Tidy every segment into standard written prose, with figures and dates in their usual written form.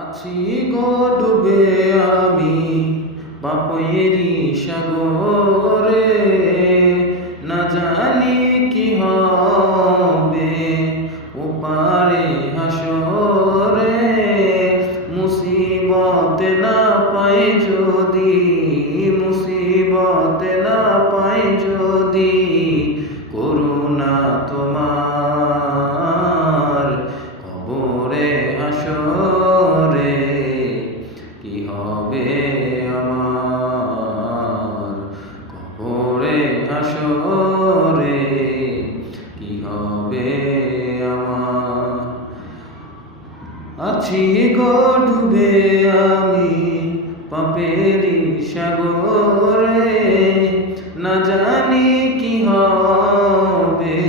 আছি গো ডুবে আমি পাপেরই সাগরে, না জানি কি হবে ওপারে হাসরে। মুসিবত না পাই যদি, মুসিবত না পাই যদি, করুণা তোমার কবরে হাসরে। কি হবে আমার কবরে হাসরে, কি হবে আমার। আছি গো ডুবে আমি পাপেরই সাগরে, না জানি কি হবে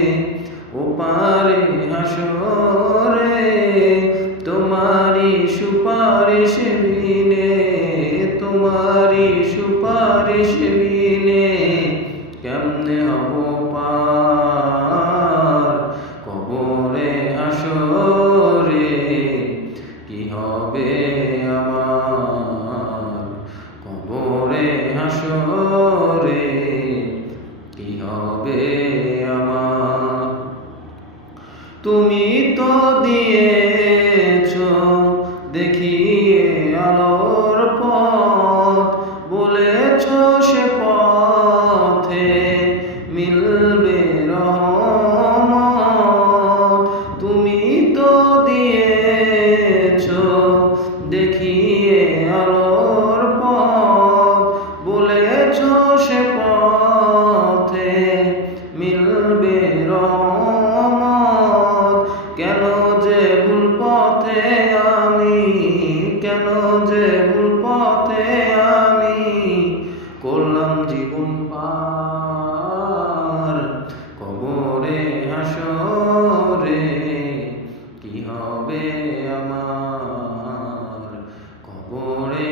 ওপারে হাসরে। তোমারি সুপারিশ বিনে, তোমারি সুপারিশ বিনে কেমনে হব পার কবরে হাসরে। কি হবে আমার কবরে হাসরে, কি হবে আমার। তুমি তো দিয়েছো দেখিয়ে আলোর পথ, বলেছো সে পথে মিলবে রহমত। তুমি তো দিয়েছো দেখিয়ে আলোর পথ, বলেছো সে পথে মিলবে রহমত। কেন যে ভুল পথে আমি, কেন যে ভুল পথে আমি করলাম জীবন পার কবরে হাসরে। কি হবে আমার কবরে